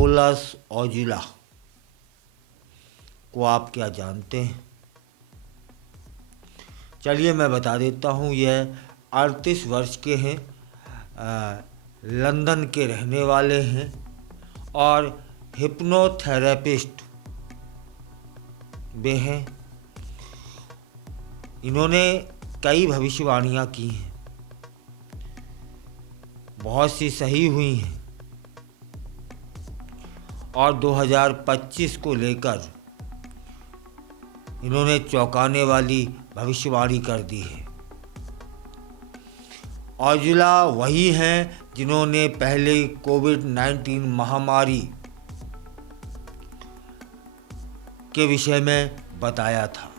Nicholas ओजुला को आप क्या जानते हैं? चलिए मैं बता देता हूँ। यह 38 वर्ष के हैं, लंदन के रहने वाले हैं और हिप्नोथेरेपिस्ट भी हैं। इन्होंने कई भविष्यवाणियाँ की हैं, बहुत सी सही हुई हैं और 2025 को लेकर इन्होंने चौंकाने वाली भविष्यवाणी कर दी है। ओजुला वही हैं जिन्होंने पहले कोविड-19 महामारी के विषय में बताया था।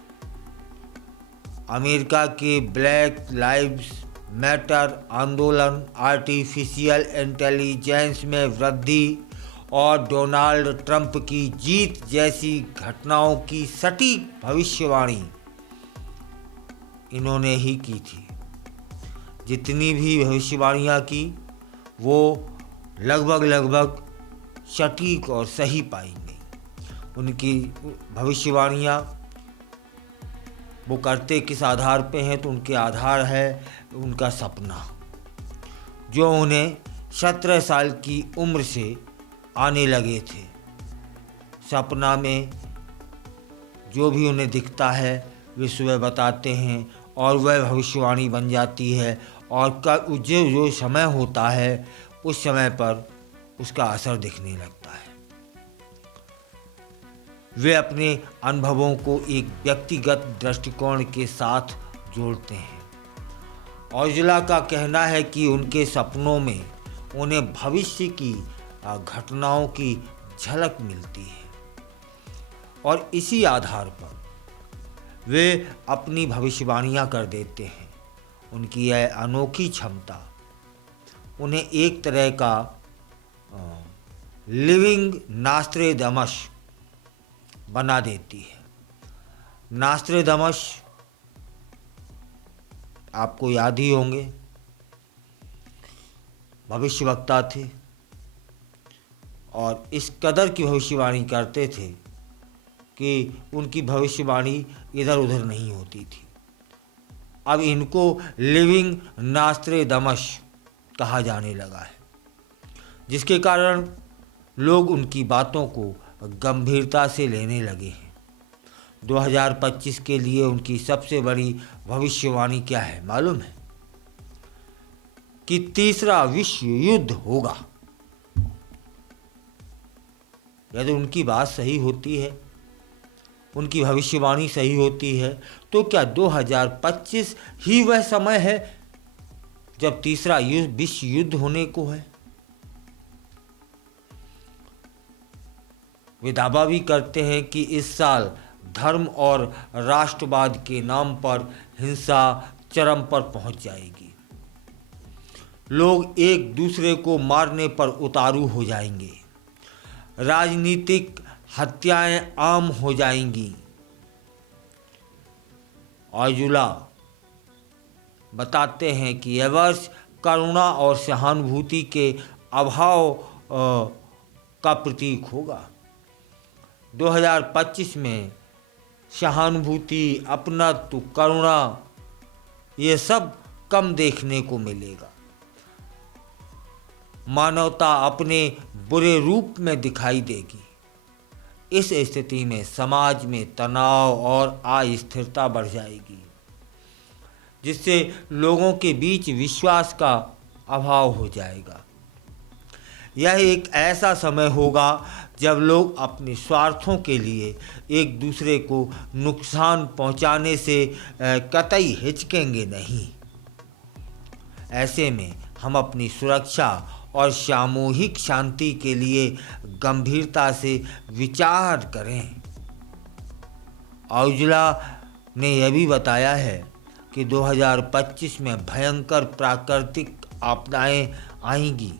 अमेरिका के ब्लैक लाइव्स मैटर आंदोलन, आर्टिफिशियल इंटेलिजेंस में वृद्धि और डोनाल्ड ट्रंप की जीत जैसी घटनाओं की सटीक भविष्यवाणी इन्होंने ही की थी। जितनी भी भविष्यवाणियाँ की वो लगभग सटीक और सही पाई गई। उनकी भविष्यवाणियाँ वो करते किस आधार पे हैं, तो उनके आधार है उनका सपना, जो उन्हें 17 साल की उम्र से आने लगे थे। सपना में जो भी उन्हें दिखता है वे सुबह बताते हैं और वह भविष्यवाणी बन जाती है और जो समय होता है उस समय पर उसका असर दिखने लगता है। वे अपने अनुभवों को एक व्यक्तिगत दृष्टिकोण के साथ जोड़ते हैं। ओजुला का कहना है कि उनके सपनों में उन्हें भविष्य की घटनाओं की झलक मिलती है और इसी आधार पर वे अपनी भविष्यवाणियाँ कर देते हैं। उनकी यह अनोखी क्षमता उन्हें एक तरह का लिविंग नास्ट्रेडमस बना देती है। नास्ट्रेडमस आपको याद ही होंगे, भविष्यवक्ता थे और इस कदर की भविष्यवाणी करते थे कि उनकी भविष्यवाणी इधर उधर नहीं होती थी। अब इनको लिविंग नास्ट्रेडमस कहा जाने लगा है, जिसके कारण लोग उनकी बातों को गंभीरता से लेने लगे हैं। 2025 के लिए उनकी सबसे बड़ी भविष्यवाणी क्या है मालूम है? कि तीसरा विश्व युद्ध होगा। यदि उनकी बात सही होती है, उनकी भविष्यवाणी सही होती है, तो क्या 2025 ही वह समय है जब तीसरा विश्व युद्ध होने को है? वे दावा भी करते हैं कि इस साल धर्म और राष्ट्रवाद के नाम पर हिंसा चरम पर पहुंच जाएगी। लोग एक दूसरे को मारने पर उतारू हो जाएंगे, राजनीतिक हत्याएं आम हो जाएंगी। ओजुला बताते हैं कि यह वर्ष करुणा और सहानुभूति के अभाव का प्रतीक होगा। 2025 में सहानुभूति, अपनत्व, करुणा ये सब कम देखने को मिलेगा। मानवता अपने बुरे रूप में दिखाई देगी। इस स्थिति में समाज में तनाव और अस्थिरता बढ़ जाएगी, जिससे लोगों के बीच विश्वास का अभाव हो जाएगा। यह एक ऐसा समय होगा जब लोग अपने स्वार्थों के लिए एक दूसरे को नुकसान पहुंचाने से कतई हिचकेंगे नहीं। ऐसे में हम अपनी सुरक्षा और सामूहिक शांति के लिए गंभीरता से विचार करें। ओजुला ने यह भी बताया है कि 2025 में भयंकर प्राकृतिक आपदाएं आएंगी,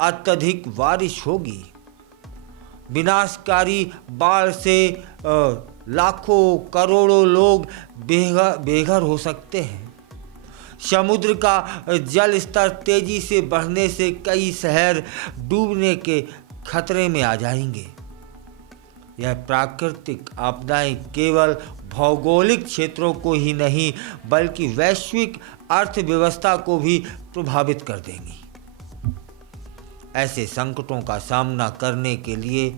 अत्यधिक बारिश होगी, विनाशकारी बाढ़ से लाखों करोड़ों लोग बेघर हो सकते हैं। समुद्र का जल स्तर तेजी से बढ़ने से कई शहर डूबने के खतरे में आ जाएंगे। यह प्राकृतिक आपदाएं केवल भौगोलिक क्षेत्रों को ही नहीं बल्कि वैश्विक अर्थव्यवस्था को भी प्रभावित कर देंगी। ऐसे संकटों का सामना करने के लिए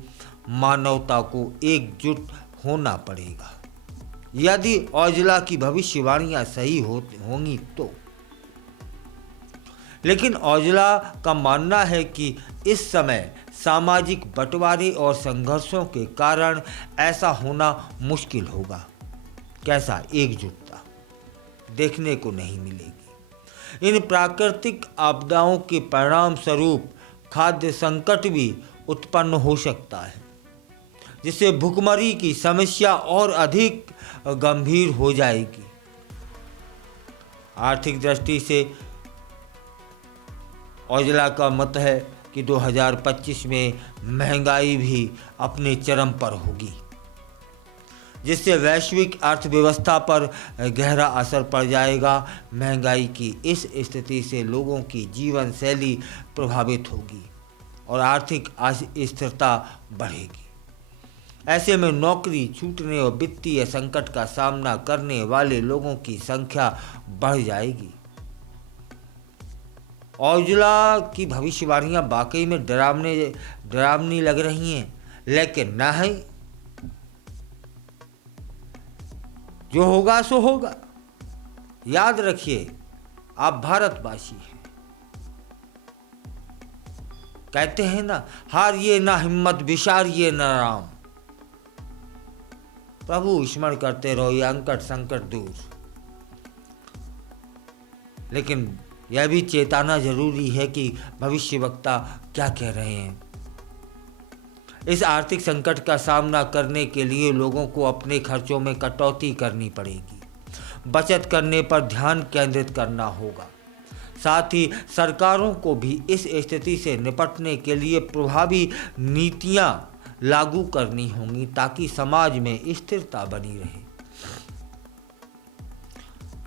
मानवता को एकजुट होना पड़ेगा। यदि औजला की भविष्यवाणियां सही होंगी तो। लेकिन औजला का मानना है कि इस समय सामाजिक बंटवारे और संघर्षों के कारण ऐसा होना मुश्किल होगा। कैसा? एकजुटता देखने को नहीं मिलेगी। इन प्राकृतिक आपदाओं के परिणाम स्वरूप खाद्य संकट भी उत्पन्न हो सकता है, जिससे भुखमरी की समस्या और अधिक गंभीर हो जाएगी। आर्थिक दृष्टि से औजला का मत है कि 2025 में महंगाई भी अपने चरम पर होगी, जिससे वैश्विक अर्थव्यवस्था पर गहरा असर पड़ जाएगा। महंगाई की इस स्थिति से लोगों की जीवन शैली प्रभावित होगी और आर्थिक अस्थिरता बढ़ेगी। ऐसे में नौकरी छूटने और वित्तीय संकट का सामना करने वाले लोगों की संख्या बढ़ जाएगी। औजला की भविष्यवाणियां वाकई में डरावनी लग रही हैं, लेकिन नहीं, जो होगा सो होगा। याद रखिए, आप भारतवासी हैं। कहते हैं ना, हारिए ना हिम्मत, विसारिए ना राम। प्रभु स्मरण करते रहो, ये अंकट संकट दूर। लेकिन यह भी चेताना जरूरी है कि भविष्यवक्ता क्या कह रहे हैं। इस आर्थिक संकट का सामना करने के लिए लोगों को अपने खर्चों में कटौती करनी पड़ेगी, बचत करने पर ध्यान केंद्रित करना होगा। साथ ही सरकारों को भी इस स्थिति से निपटने के लिए प्रभावी नीतियां लागू करनी होंगी ताकि समाज में स्थिरता बनी रहे।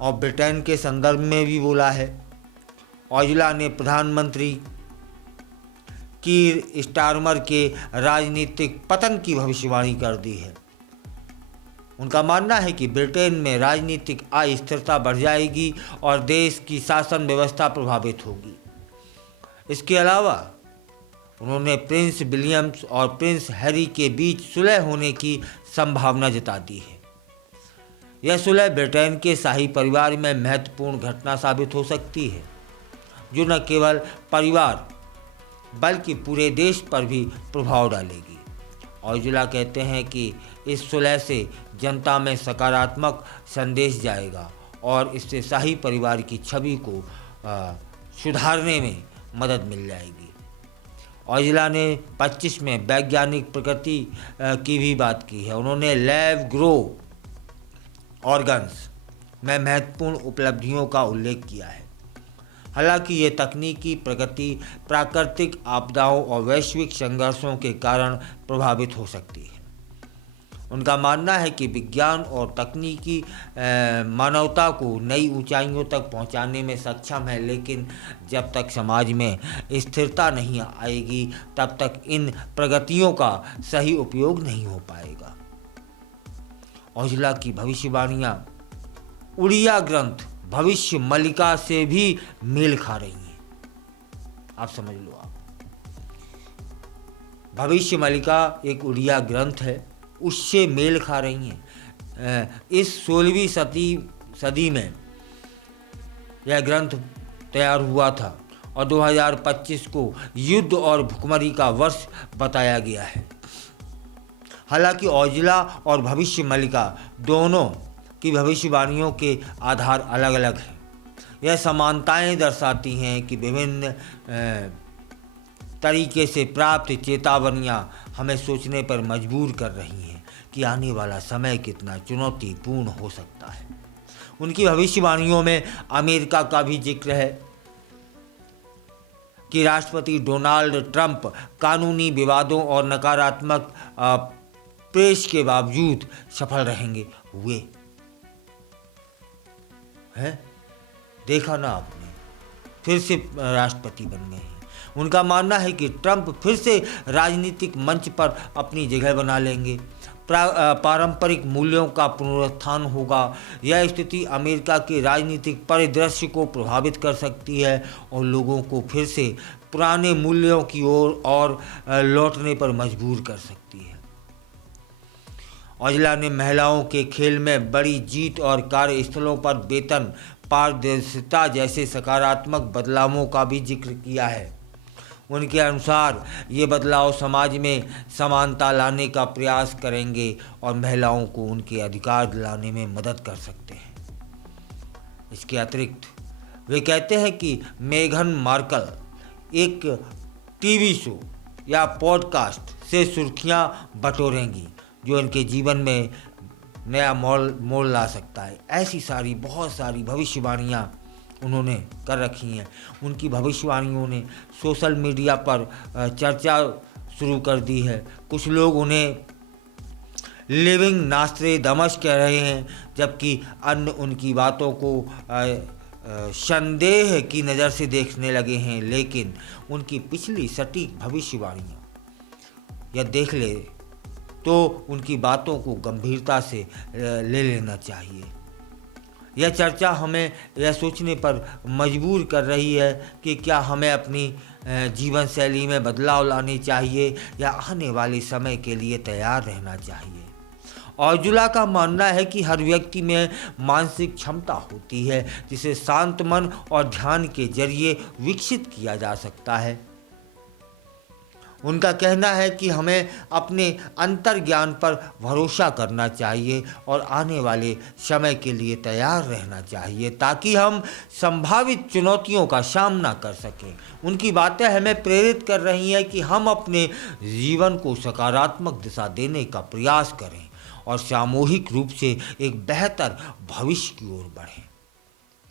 और ब्रिटेन के संदर्भ में भी बोला है, औजला ने प्रधानमंत्री कीर स्टारमर के राजनीतिक पतन की भविष्यवाणी कर दी है। उनका मानना है कि ब्रिटेन में राजनीतिक अस्थिरता बढ़ जाएगी और देश की शासन व्यवस्था प्रभावित होगी। इसके अलावा उन्होंने प्रिंस विलियम्स और प्रिंस हैरी के बीच सुलह होने की संभावना जता दी है। यह सुलह ब्रिटेन के शाही परिवार में महत्वपूर्ण घटना साबित हो सकती है, जो न केवल परिवार बल्कि पूरे देश पर भी प्रभाव डालेगी। औजला कहते हैं कि इस सुलह से जनता में सकारात्मक संदेश जाएगा और इससे शाही परिवार की छवि को सुधारने में मदद मिल जाएगी। औजला ने 25 में वैज्ञानिक प्रगति की भी बात की है। उन्होंने लैब ग्रो ऑर्गन्स में महत्वपूर्ण उपलब्धियों का उल्लेख किया है। हालांकि ये तकनीकी प्रगति प्राकृतिक आपदाओं और वैश्विक संघर्षों के कारण प्रभावित हो सकती है। उनका मानना है कि विज्ञान और तकनीकी मानवता को नई ऊंचाइयों तक पहुंचाने में सक्षम है, लेकिन जब तक समाज में स्थिरता नहीं आएगी तब तक इन प्रगतियों का सही उपयोग नहीं हो पाएगा। औजला की भविष्यवाणियां उड़िया ग्रंथ भविष्य मलिका से भी मेल खा रही हैं। आप समझ लो, आप भविष्य मलिका एक उड़िया ग्रंथ है, उससे मेल खा रही हैं। इस 16वीं सदी में यह ग्रंथ तैयार हुआ था और 2025 को युद्ध और भुखमरी का वर्ष बताया गया है। हालांकि औजला और भविष्य मलिका दोनों की भविष्यवाणियों के आधार अलग अलग हैं। यह समानताएं दर्शाती हैं कि विभिन्न तरीके से प्राप्त चेतावनियां हमें सोचने पर मजबूर कर रही हैं कि आने वाला समय कितना चुनौतीपूर्ण हो सकता है। उनकी भविष्यवाणियों में अमेरिका का भी जिक्र है कि राष्ट्रपति डोनाल्ड ट्रंप कानूनी विवादों और नकारात्मक प्रेस के बावजूद सफल रहेंगे। हुए है, देखा ना आपने, फिर से राष्ट्रपति बन गए हैं। उनका मानना है कि ट्रंप फिर से राजनीतिक मंच पर अपनी जगह बना लेंगे। पारंपरिक मूल्यों का पुनरुत्थान होगा। यह स्थिति अमेरिका के राजनीतिक परिदृश्य को प्रभावित कर सकती है और लोगों को फिर से पुराने मूल्यों की ओर और लौटने पर मजबूर कर सकती है। औजला ने महिलाओं के खेल में बड़ी जीत और कार्यस्थलों पर वेतन पारदर्शिता जैसे सकारात्मक बदलावों का भी जिक्र किया है। उनके अनुसार ये बदलाव समाज में समानता लाने का प्रयास करेंगे और महिलाओं को उनके अधिकार दिलाने में मदद कर सकते हैं। इसके अतिरिक्त वे कहते हैं कि मेघन मार्कल एक टीवी शो या पॉडकास्ट से सुर्खियां बटोरेंगी जो इनके जीवन में नया मोड़ ला सकता है। ऐसी सारी बहुत सारी भविष्यवाणियां उन्होंने कर रखी हैं। उनकी भविष्यवाणियों ने सोशल मीडिया पर चर्चा शुरू कर दी है। कुछ लोग उन्हें लिविंग नास्ट्रेडमस कह रहे हैं, जबकि अन्य उनकी बातों को संदेह की नज़र से देखने लगे हैं। लेकिन उनकी पिछली सटीक भविष्यवाणियाँ या देख ले तो उनकी बातों को गंभीरता से ले लेना चाहिए। यह चर्चा हमें यह सोचने पर मजबूर कर रही है कि क्या हमें अपनी जीवन शैली में बदलाव लाने चाहिए या आने वाले समय के लिए तैयार रहना चाहिए। औजुला का मानना है कि हर व्यक्ति में मानसिक क्षमता होती है जिसे शांत मन और ध्यान के जरिए विकसित किया जा सकता है। उनका कहना है कि हमें अपने अंतर्ज्ञान पर भरोसा करना चाहिए और आने वाले समय के लिए तैयार रहना चाहिए ताकि हम संभावित चुनौतियों का सामना कर सकें। उनकी बातें हमें प्रेरित कर रही हैं कि हम अपने जीवन को सकारात्मक दिशा देने का प्रयास करें और सामूहिक रूप से एक बेहतर भविष्य की ओर बढ़ें।